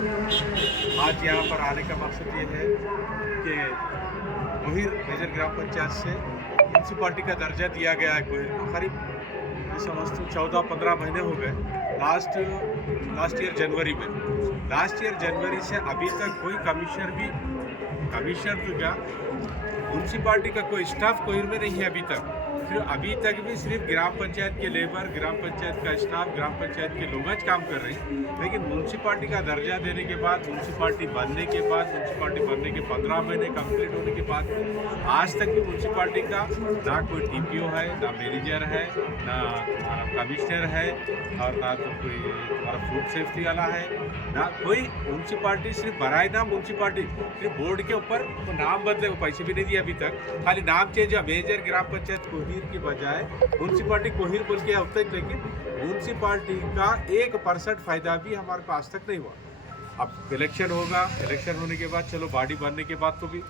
आज यहाँ पर आने का मकसद ये है कि गोहिर मेजर ग्राम पंचायत से म्यूनसिपाल्टी का दर्जा दिया गया है। गोहिर को करीब मैं समझता हूँ 14-15 महीने हो गए। लास्ट ईयर जनवरी से अभी तक कोई कमिश्नर तो क्या म्यूनसिपाल्टी का कोई स्टाफ कोहिर में नहीं है अभी तक। फिर अभी तक भी सिर्फ ग्राम पंचायत के लेबर, ग्राम पंचायत का स्टाफ, ग्राम पंचायत के लोग आज काम कर रहे हैं। लेकिन म्यूनसिपाल्टी का दर्जा देने के बाद, म्यूनसिपाल्टी बनने के 15 महीने कंप्लीट होने के बाद आज तक भी म्यूनसिपाल्टी का ना कोई टीपीओ है, ना मैनेजर है, ना हमारा कमिश्नर है, और ना तो कोई हमारा फूड सेफ्टी वाला है, ना कोई। म्यूनसिपाल्टी सिर्फ बनाए ना, म्यूनसिपाल्टी सिर्फ बोर्ड के ऊपर तो नाम बदले, वो पैसे भी नहीं दिए अभी तक, खाली नाम चेंज है। मेजर ग्राम पंचायत कोहिर की बजाय म्यूनसिपाल्टी कोहिर बोल के अब तक, लेकिन म्यूनसिपाल्टी का 1% फायदा भी हमारे को आज तक नहीं हुआ। अब इलेक्शन होगा, इलेक्शन होने के बाद चलो बॉडी बनने के बाद तो भी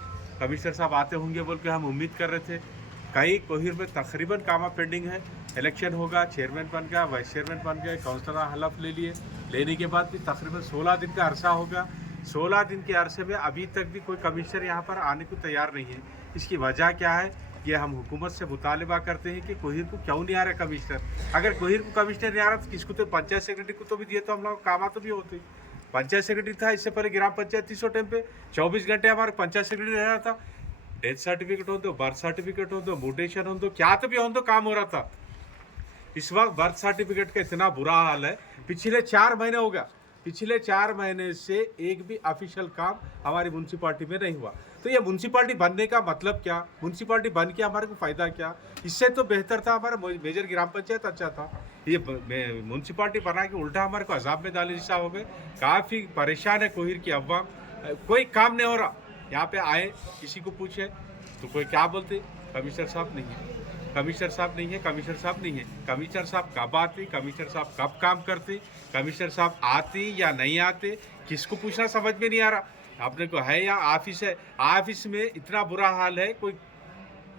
कमिश्नर साहब आते होंगे बोल के हम उम्मीद कर रहे थे। कई कोहिर में तकरीबन काम पेंडिंग है। इलेक्शन होगा, चेयरमैन बन गया, वाइस चेयरमैन बन गए, काउंसलर हलफ ले लिए, लेने के बाद भी तकरीबन 16 दिन का अरसा होगा। 16 दिन के अरसे में अभी तक भी कोई कमिश्नर यहाँ पर आने को तैयार नहीं है। इसकी वजह क्या है? ये हम हुकूमत से मुतालबा करते हैं कि कोहिर को क्यों नहीं आ रहा कमिश्नर। अगर कोहिर को कमिश्नर नहीं आ रहा तो किसको, तो पंचायत सेक्रेटरी को तो भी दिए तो हम लोग काम तो भी होते। पंचायत सेक्रेटरी था, इससे पहले ग्राम पंचायत 300 टाइम पे 24 घंटे हमारे पंचायत सेक्रेटरी रह रहा था। डेथ सर्टिफिकेट हो दो, बर्थ सर्टिफिकेट हो दो, म्यूटेशन हो दो, क्या तो भी हो दो, काम हो रहा था। इस वक्त बर्थ सर्टिफिकेट का इतना बुरा हाल है, पिछले 4 महीने हो गया, पिछले 4 महीने से एक भी ऑफिशियल काम हमारी म्यूनसिपाल्टी में नहीं हुआ। तो ये म्यूनसिपाल्टी बनने का मतलब क्या? म्यूनसिपाल्टी बन के हमारे को फ़ायदा क्या? इससे तो बेहतर था हमारा मेजर ग्राम पंचायत अच्छा था। ये म्यूनसिपाल्टी बना के उल्टा हमारे को अजाब में डाले जैसा हो गए। काफ़ी परेशान है कोहिर की अवाम, कोई काम नहीं हो रहा। यहाँ पे आए, किसी को पूछे तो कोई क्या बोलते, कमिश्नर साहब नहीं है, कमिश्नर साहब नहीं है, कमिश्नर साहब नहीं है। कमिश्नर साहब कब आते, कमिश्नर साहब कब काम करते, कमिश्नर साहब आते या नहीं आते, किसको पूछना समझ में नहीं आ रहा। आपने को है या ऑफिस है, ऑफिस में इतना बुरा हाल है, कोई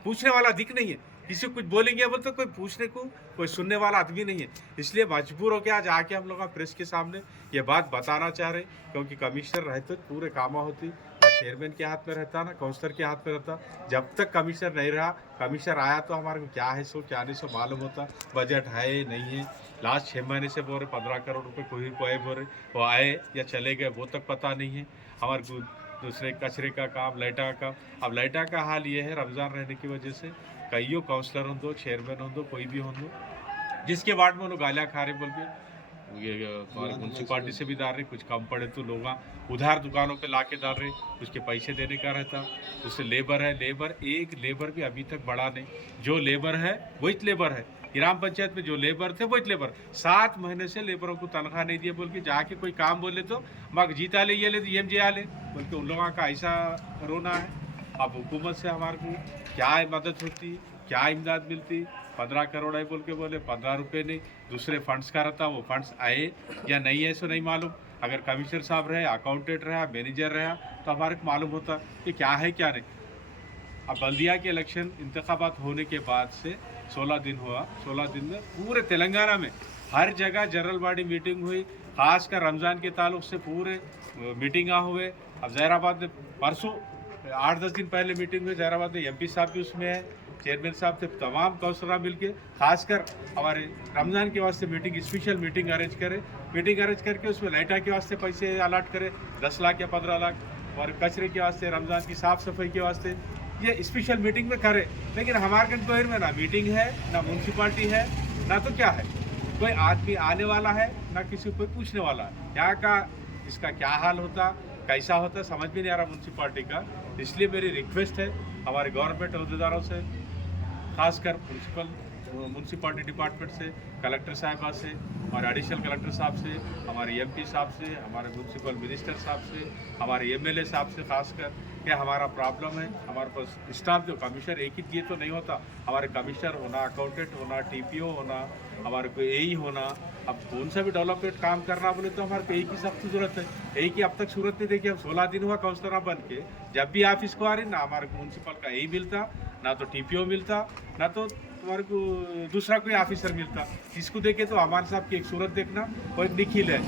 पूछने वाला दिख नहीं है। किसी को कुछ बोलेंगे बोलते तो कोई पूछने को, कोई सुनने वाला आदमी नहीं है। इसलिए मजबूर हो के आज आके हम लोग प्रेस के सामने ये बात बताना चाह रहे, क्योंकि कमिश्नर रहते पूरे काम होती, चेयरमैन के हाथ में रहता ना, काउंसलर के हाथ में रहता। जब तक कमिश्नर नहीं रहा, कमिश्नर आया तो हमारे को क्या है सो क्या नहीं सो मालूम होता। बजट है नहीं है, लास्ट 6 महीने से बोल रहे 15 करोड़ रुपए कोहिर को आए बोल रहे, वो आए या चले गए वो तक पता नहीं है। हमारे को दूसरे कचरे का काम, लाइटा का, अब लाइटा का हाल ये है, रमज़ान रहने की वजह से कईयों काउंसलर हो दो, चेयरमैन हो दो, कोई भी हो दो, जिसके वार्ड में उन्होंने गालियाँ खा रहे बोल के ये म्यूनसिपाल्टी से भी डाल रहे, कुछ कम पड़े तो लोग उधार दुकानों पे ला के डाल रहे, उसके पैसे देने का रहता। उससे लेबर है, एक लेबर भी अभी तक बढ़ा नहीं। जो लेबर है वही लेबर है, ग्राम पंचायत में जो लेबर थे वही लेबर। 7 महीने से लेबरों को तनख्वाह नहीं दिए बोल के, जाके कोई काम बोले तो मग जीता ले, ये ले EMJ आ ले बोल के, उन लोगों का ऐसा रोना है। अब हुकूमत से हमारे को क्या मदद होती, क्या इमदाद मिलती? 15 करोड़ है बोल के बोले, 15 रुपये नहीं, दूसरे फंड्स का रहता, वो फंड्स आए या नहीं है सो नहीं मालूम। अगर कमिश्नर साहब रहे, अकाउंटेंट रहा, मैनेजर रहा, तो हमारे को मालूम होता कि क्या है क्या नहीं। अब बल्दिया के इलेक्शन इंतखाबात होने के बाद से 16 दिन हुआ। 16 दिन में पूरे तेलंगाना में हर जगह जनरल बॉडी मीटिंग हुई, खासकर रमज़ान के ताल्लुक से पूरे मीटिंगा हुए। अब जहराबाद में परसों 8-10 दिन पहले मीटिंग हुई, जहराबाद में MP साहब भी उसमें है, चेयरमैन साहब थे, तमाम काउंसलर मिलके खासकर हमारे रमज़ान के वास्ते मीटिंग, स्पेशल मीटिंग अरेंज करे। मीटिंग अरेंज करके उसमें लाइटा के वास्ते पैसे अलाट करे, 10 लाख या 15 लाख, और कचरे के वास्ते, रमज़ान की साफ़ सफाई के वास्ते ये स्पेशल मीटिंग में करे। लेकिन हमारे कोहिर में ना मीटिंग है, ना म्यूनसिपाल्टी है, ना तो क्या है, कोई आदमी आने वाला है, ना किसी को कोई पूछने वाला है। यहाँ का इसका क्या हाल होता, कैसा होता, समझ में नहीं आ रहा म्यूनसिपाल्टी का। इसलिए मेरी रिक्वेस्ट है हमारे गवर्नमेंट अहदेदारों से, खासकर म्यूनसिपाल्टी डिपार्टमेंट से, कलेक्टर साहिबा से, हमारे एडिशनल कलेक्टर साहब से, हमारे MP साहब से, हमारे म्यूनसिपल मिनिस्टर साहब से, हमारे MLA साहब से, खासकर कि हमारा प्रॉब्लम है। हमारे पास स्टाफ जो कमिश्नर एक ही दिए तो नहीं होता, हमारे कमिश्नर होना, अकाउंटेंट होना, TPO होना, हमारे को AE होना। अब कौन सा भी डेवलपमेंट काम करना बोले तो हमारे को एक ही सख्त जरूरत है। एक ही अब तक सूरत नहीं देखी। हम 16 दिन हुआ काउंसलर बन के, जब भी ऑफिस को आ रही ना हमारे को म्यूनसिपल का AE मिलता, ना तो TPO मिलता, ना तो तुम्हारे को दूसरा कोई ऑफिसर मिलता। इसको देखे तो हमारे साहब की एक सूरत देखना, वो एक निखिल है,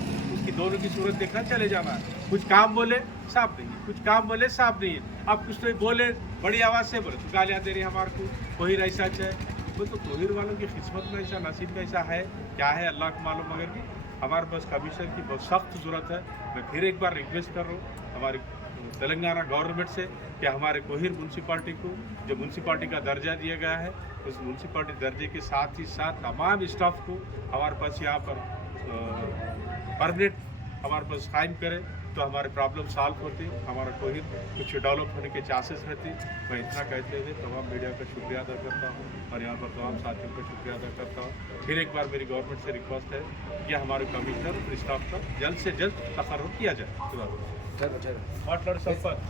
कि दोनों की सूरत देखना चले जाना है। कुछ काम बोले साफ नहीं, कुछ काम बोले साफ नहीं है। अब कुछ तो बोले बड़ी आवाज़ से बोले तो गालियाँ दे रही हमारे को, कोहिर ऐसा चाहे वो तो कोहिर वालों की किस्मत में ऐसा नसीब में ऐसा है क्या है अल्लाह को मालूम। मगर भी हमारे पास कमीशन की बहुत सख्त ज़रूरत है। मैं फिर एक बार रिक्वेस्ट कर रहा हूँ हमारी तेलंगाना गवर्नमेंट से कि हमारे कोहिर म्यूनसिपाल्टी को जो म्यूनसिपाल्टी का दर्जा दिया गया है उस म्यूनसिपाल्टी दर्जे के साथ ही साथ तमाम स्टाफ को हमारे पास यहाँ पर परमानेंट हमारे पास कायम करें तो हमारे प्रॉब्लम सॉल्व होती, हमारा कोहिर कुछ डेवलप होने के चांसेस रहते। मैं इतना कहते हुए तमाम मीडिया का शुक्रिया अदा करता हूँ और यहाँ पर तमाम साथियों का शुक्रिया अदा करता हूँ। फिर एक बार मेरी गवर्नमेंट से रिक्वेस्ट है कि हमारे कमिश्नर और स्टाफ का जल्द से जल्द तकर्रुर किया जाए। సరే సరే माట్లాడు संपर्क